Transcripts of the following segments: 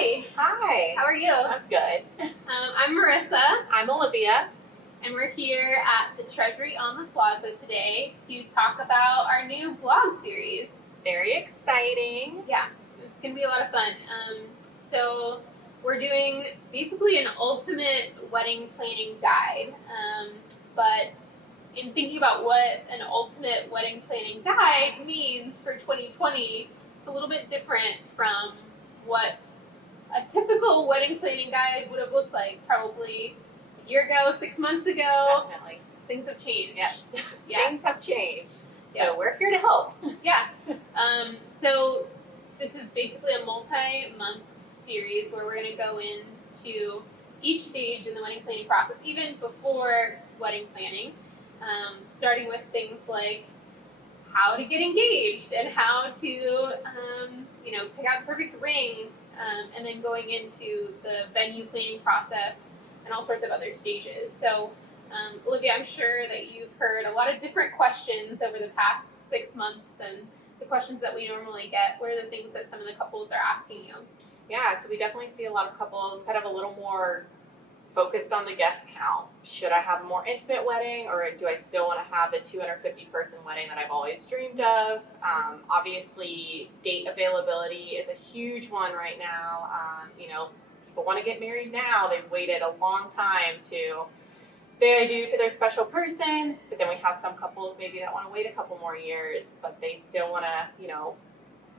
Hi. Hi. How are you? I'm good. I'm Marissa, I'm Olivia. and we're here at the Treasury on the Plaza today to talk about our new blog series. Very exciting. Yeah, it's going to be a lot of fun. So we're doing basically an ultimate wedding planning guide, but in thinking about what an ultimate wedding planning guide means for 2020, it's a little bit different from what a typical wedding planning guide would have looked like probably a year ago, 6 months ago. Definitely. Things have changed. Yes. Yeah. Things have changed. Yeah. So we're here to help. Yeah. So this is basically a multi-month series where we're going to go into each stage in the wedding planning process, even before wedding planning, starting with things like how to get engaged and how to, pick out the perfect ring, and then going into the venue planning process and all sorts of other stages. So, Olivia, I'm sure that you've heard a lot of different questions over the past 6 months than the questions that we normally get. What are the things that some of the couples are asking you? Yeah, so we definitely see a lot of couples kind of a little more focused on the guest count. Should I have a more intimate wedding, or do I still want to have the 250-person wedding that I've always dreamed of? Obviously, date availability is a huge one right now. People want to get married now. They've waited a long time to say I do to their special person, but then we have some couples maybe that want to wait a couple more years, but they still want to,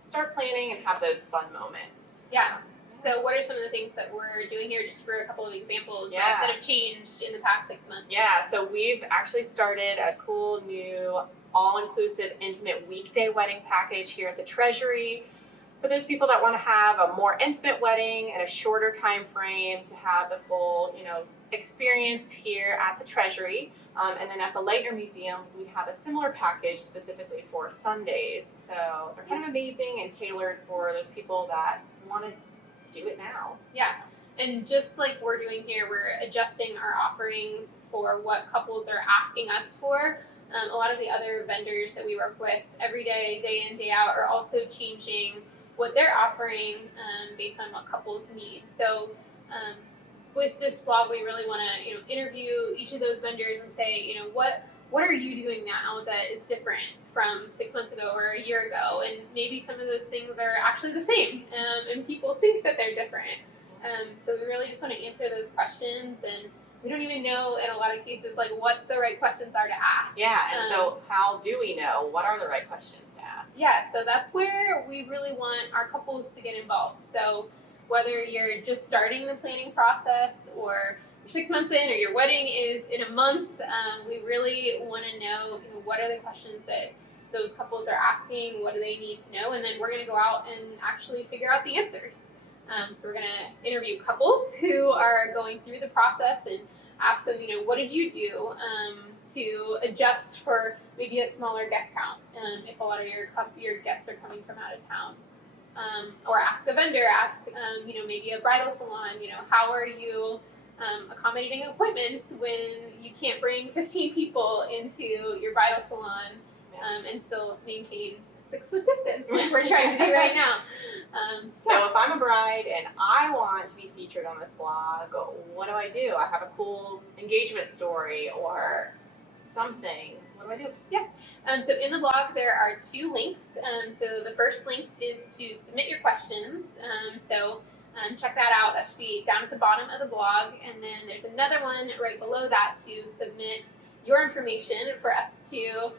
start planning and have those fun moments. Yeah. So what are some of the things that we're doing here, just for a couple of examples that have changed in the past 6 months? Yeah, so we've actually started a cool new all-inclusive intimate weekday wedding package here at the Treasury for those people that want to have a more intimate wedding and a shorter time frame to have the full, experience here at the Treasury. And then at the Lightner Museum, we have a similar package specifically for Sundays. So they're kind of amazing and tailored for those people that want to do it now. Yeah. And just like we're doing here, we're adjusting our offerings for what couples are asking us for. A lot of the other vendors that we work with every day, day in, day out, are also changing what they're offering based on what couples need. So with this blog, we really want to interview each of those vendors and say, what are you doing now that is different from 6 months ago or a year ago? And maybe some of those things are actually the same, and people think that they're different. So we really just want to answer those questions, and we don't even know in a lot of cases what the right questions are to ask. Yeah, and so how do we know what are the right questions to ask? Yeah, so that's where we really want our couples to get involved. So whether you're just starting the planning process, or you're 6 months in, or your wedding is in a month, we really want to know, what are the questions that those couples are asking, what do they need to know, and then we're going to go out and actually figure out the answers. So we're going to interview couples who are going through the process and ask them, what did you do to adjust for maybe a smaller guest count if a lot of your guests are coming from out of town. Or ask a vendor, maybe a bridal salon, how are you accommodating appointments when you can't bring 15 people into your bridal salon and still maintain 6 foot distance like we're trying to do right now. So if I'm a bride and I want to be featured on this blog, what do? I have a cool engagement story or something. What do? Yeah. So in the blog, there are 2 links. So the first link is to submit your questions. Check that out. That should be down at the bottom of the blog. And then there's another one right below that to submit your information for us to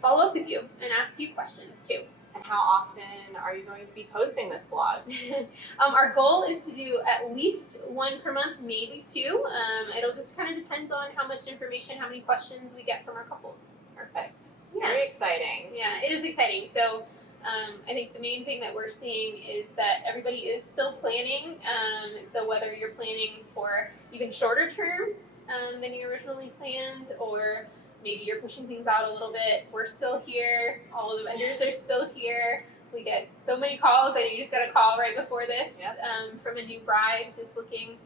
follow up with you and ask you questions too. And how often are you going to be posting this blog? Our goal is to do at least 1 per month, maybe 2. It'll just kind of depend on how much information, how many questions we get from our couples. Perfect. Yeah. Very exciting. Yeah, it is exciting. So I think the main thing that we're seeing is that everybody is still planning. So whether you're planning for even shorter term than you originally planned, or maybe you're pushing things out a little bit, we're still here. All of the vendors are still here. We get so many calls that you just got a call right before this from a new bride who's looking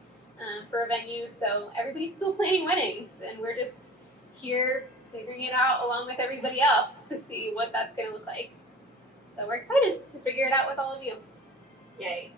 for a venue. So everybody's still planning weddings, and we're just here figuring it out along with everybody else to see what that's going to look like. So we're excited to figure it out with all of you. Yay.